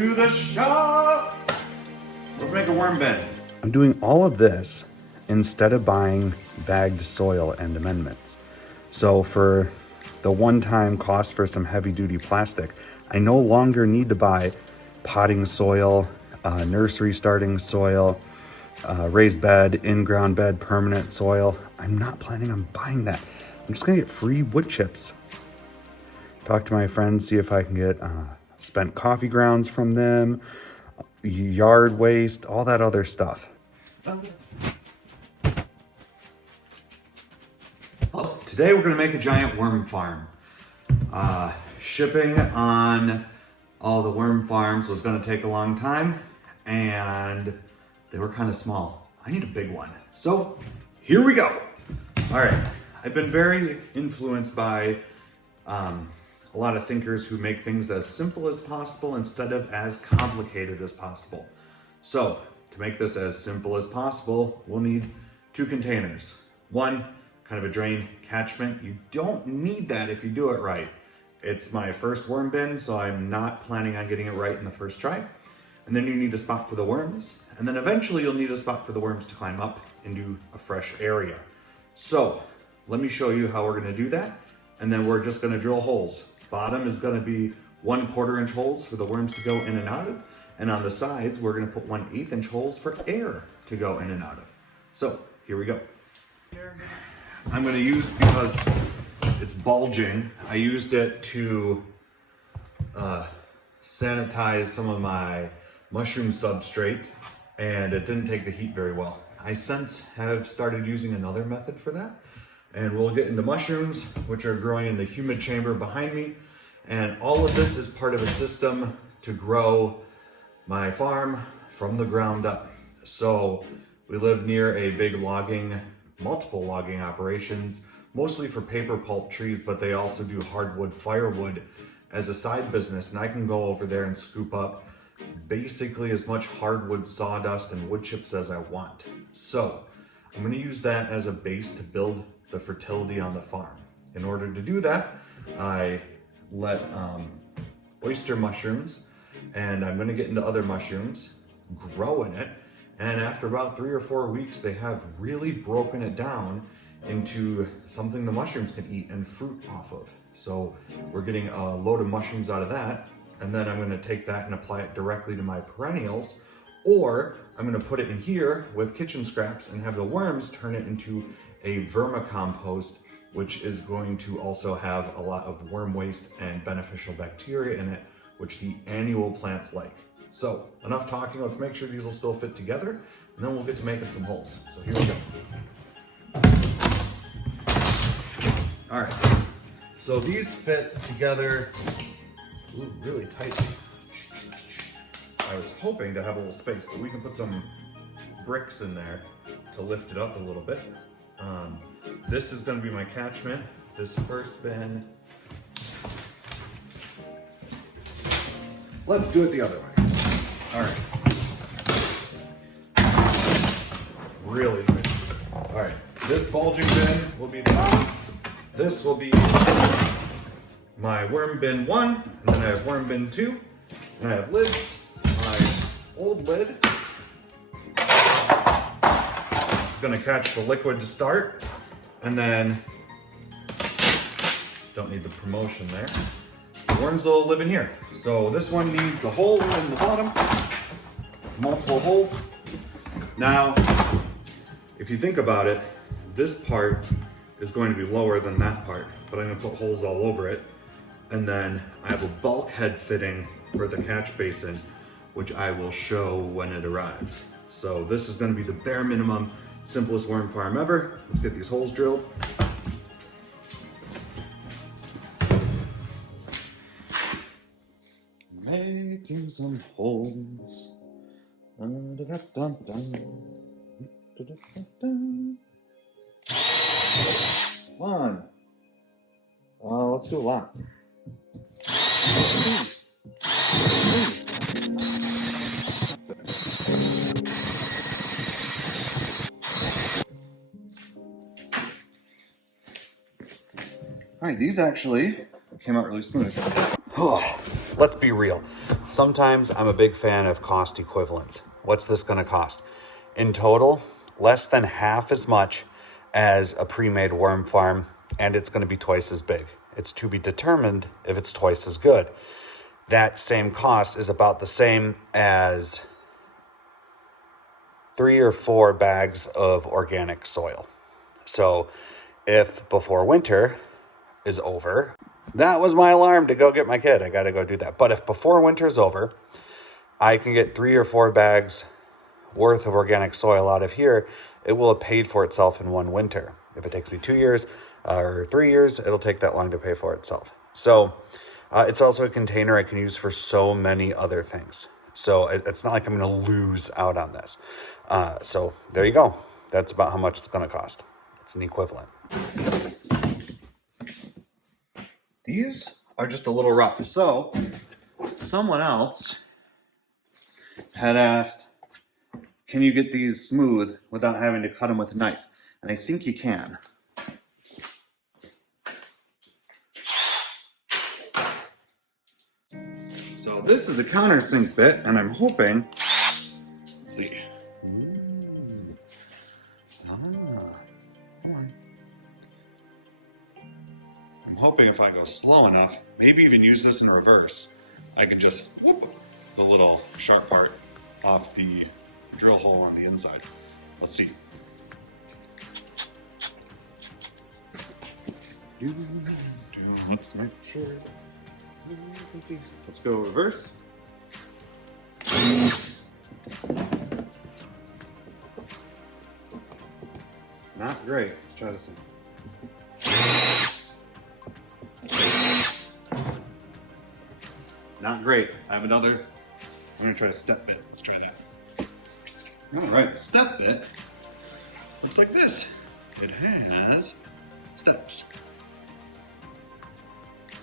to the shop. Let's make a worm bin. I'm doing all of this instead of buying bagged soil and amendments. So for the one-time cost for some heavy-duty plastic, I no longer need to buy potting soil, nursery starting soil, raised bed, in-ground bed, permanent soil. I'm not planning on buying that. I'm just gonna get free wood chips. Talk to my friends, see if I can get spent coffee grounds from them, yard waste, all that other stuff. Today we're gonna make a giant worm farm. Shipping on all the worm farms was gonna take a long time, and they were kind of small. I need a big one. So here we go. All right, I've been very influenced by a lot of thinkers who make things as simple as possible instead of as complicated as possible. So to make this as simple as possible, we'll need 2 containers. One, kind of a drain catchment. You don't need that if you do it right. It's my first worm bin, so I'm not planning on getting it right in the first try. And then you need a spot for the worms. And then eventually you'll need a spot for the worms to climb up into a fresh area. So let me show you how we're gonna do that. And then we're just gonna drill holes. Bottom is gonna be 1/4 inch holes for the worms to go in and out of. And on the sides, we're gonna put 1/8 inch holes for air to go in and out of. So here we go. I'm gonna use, because it's bulging, I used it to sanitize some of my mushroom substrate, and it didn't take the heat very well. I since have started using another method for that, and we'll get into mushrooms, which are growing in the humid chamber behind me. And all of this is part of a system to grow my farm from the ground up. So we live near a big multiple logging operations, mostly for paper pulp trees, but they also do hardwood firewood as a side business. And I can go over there and scoop up basically as much hardwood sawdust and wood chips as I want. So I'm gonna use that as a base to build the fertility on the farm. In order to do that, I let oyster mushrooms, and I'm gonna get into other mushrooms, grow in it, and after about 3 or 4 weeks, they have really broken it down into something the mushrooms can eat and fruit off of. So we're getting a load of mushrooms out of that, and then I'm gonna take that and apply it directly to my perennials, or I'm gonna put it in here with kitchen scraps and have the worms turn it into a vermicompost, which is going to also have a lot of worm waste and beneficial bacteria in it, which the annual plants like. So enough talking, let's make sure these will still fit together, and then we'll get to making some holes. So here we go. All right, so these fit together really tightly. I was hoping to have a little space, but we can put some bricks in there to lift it up a little bit. This is gonna be my catchment. This first bin. Let's do it the other way. All right. Really nice. All right, this bulging bin will be the bottom. This will be my worm bin 1, and then I have worm bin 2, and I have lids. My old lid is gonna catch the liquid to start, and then, don't need the promotion there. The worms will live in here. So this one needs a hole in the bottom, multiple holes. Now, if you think about it, this part is going to be lower than that part, but I'm gonna put holes all over it. And then I have a bulkhead fitting for the catch basin, which I will show when it arrives. So this is gonna be the bare minimum, simplest worm farm ever. Let's get these holes drilled. Making some holes. One. Let's do a lot. All right, these actually came out really smooth. Oh, let's be real. Sometimes I'm a big fan of cost equivalence. What's this going to cost? In total, less than half as much as a pre-made worm farm, and it's going to be twice as big. It's to be determined if it's twice as good. That same cost is about the same as 3 or 4 bags of organic soil. So if before winter is over, that was my alarm to go get my kid. I got to go do that. But if before winter is over, I can get 3 or 4 bags worth of organic soil out of here, it will have paid for itself in one winter. If it takes me 2 years or 3 years, it'll take that long to pay for itself. So it's also a container I can use for so many other things. So it's not like I'm going to lose out on this. So there you go. That's about how much it's going to cost. It's an equivalent. These are just a little rough. So someone else had asked, can you get these smooth without having to cut them with a knife? And I think you can. So this is a countersink bit, and I'm hoping, let's see. Hold on. I'm hoping if I go slow enough, maybe even use this in reverse, I can just whoop the little sharp part off the drill hole on the inside. Let's see. Let's make sure you can see. Let's go reverse. Not great. Let's try this one. Not great. I have another. I'm gonna try a step bit. Let's try that. All right, step bit looks like this. It has steps.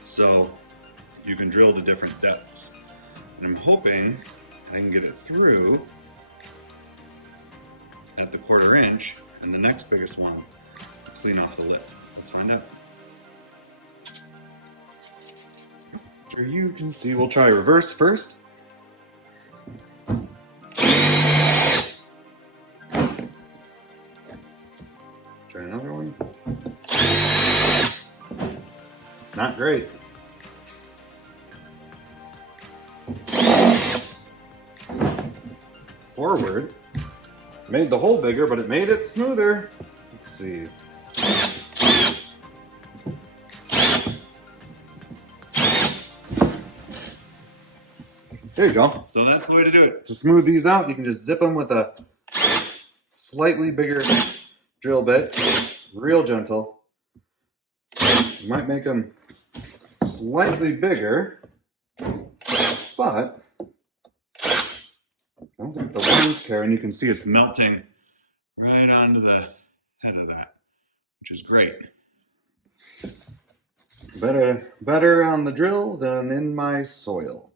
So you can drill to different depths. And I'm hoping I can get it through at the 1/4 inch, and the next biggest one, clean off the lip. Let's find out. Sure you can see, we'll try reverse first. Try another one. Not great. Forward. Made the hole bigger, but it made it smoother. Let's see. There you go. So that's the way to do it. To smooth these out, you can just zip them with a slightly bigger drill bit. Real gentle. You might make them slightly bigger, but I don't think the worms care, and you can see it's melting right onto the head of that, which is great. Better on the drill than in my soil.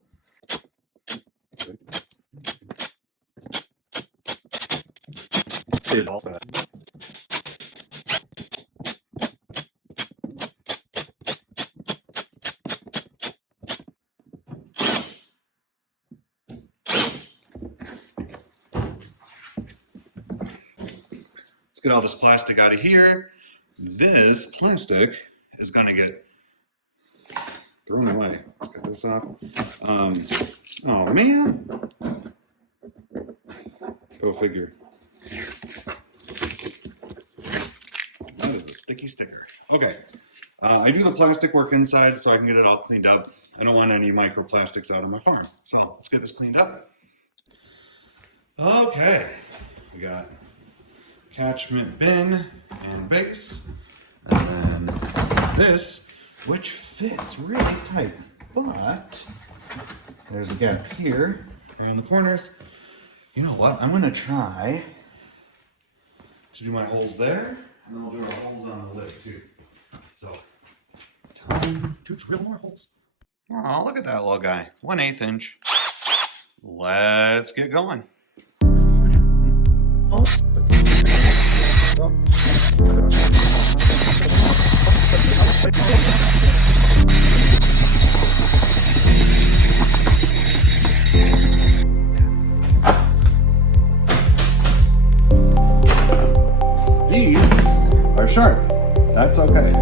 Let's get all this plastic out of here. This plastic is gonna get thrown away. Let's get this off. Oh man. Go figure. That is a sticky sticker. Okay. I do the plastic work inside so I can get it all cleaned up. I don't want any microplastics out of my farm. So let's get this cleaned up. Okay. We got catchment bin and base, and then this, which fits really tight, but there's a gap here and the corners. You know what? I'm gonna try to do my holes there, and then I'll do our holes on the lid too. So, time to drill more holes. Oh, look at that little guy, 1/8 inch. Let's get going. these are sharp. That's okay.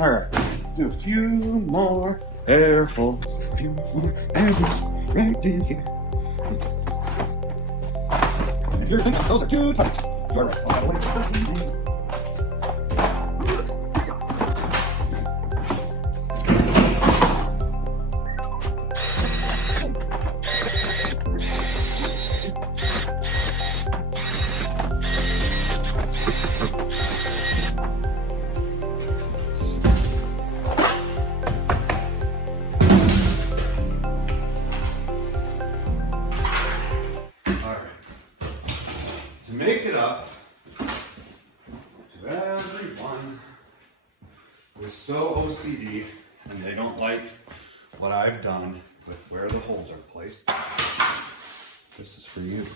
All right, do a few more air holes, a few more air holes right in here. And if you're thinking those are too tight, you're right. I'll wait for a second. To make it up to everyone who's so OCD and they don't like what I've done with where the holes are placed, this is for you.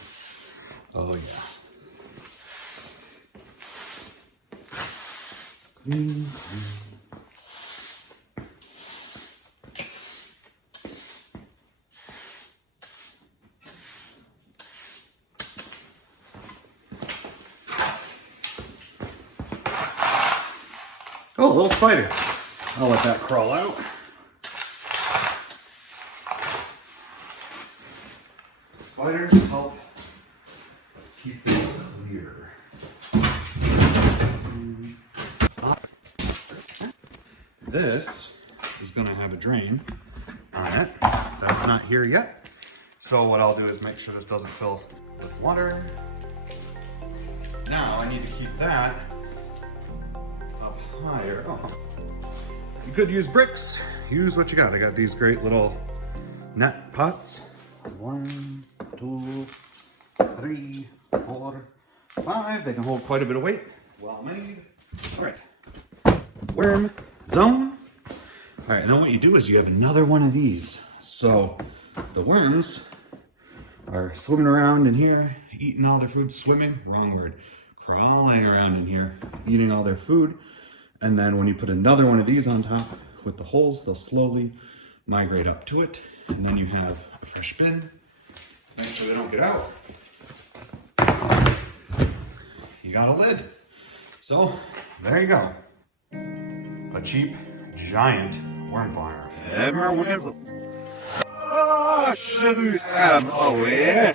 Oh yeah. Clean, clean. Oh, a little spider. I'll let that crawl out. Spiders help keep things clear. This is going to have a drain on it. That's not here yet. So what I'll do is make sure this doesn't fill with water. Now I need to keep that up higher. Oh. You could use bricks. Use what you got. I got these great little net pots. 1, 2, 3, 4, 5. They can hold quite a bit of weight. Well made. All right. Worm zone. All right, and then what you do is you have another one of these. So the worms are swimming around in here, eating all their food. Swimming, wrong word. Crawling around in here, eating all their food. And then when you put another one of these on top with the holes, they'll slowly migrate up to it. And then you have a fresh bin. Make sure they don't get out. You got a lid. So there you go. A cheap, giant worm farm. Oh, yeah.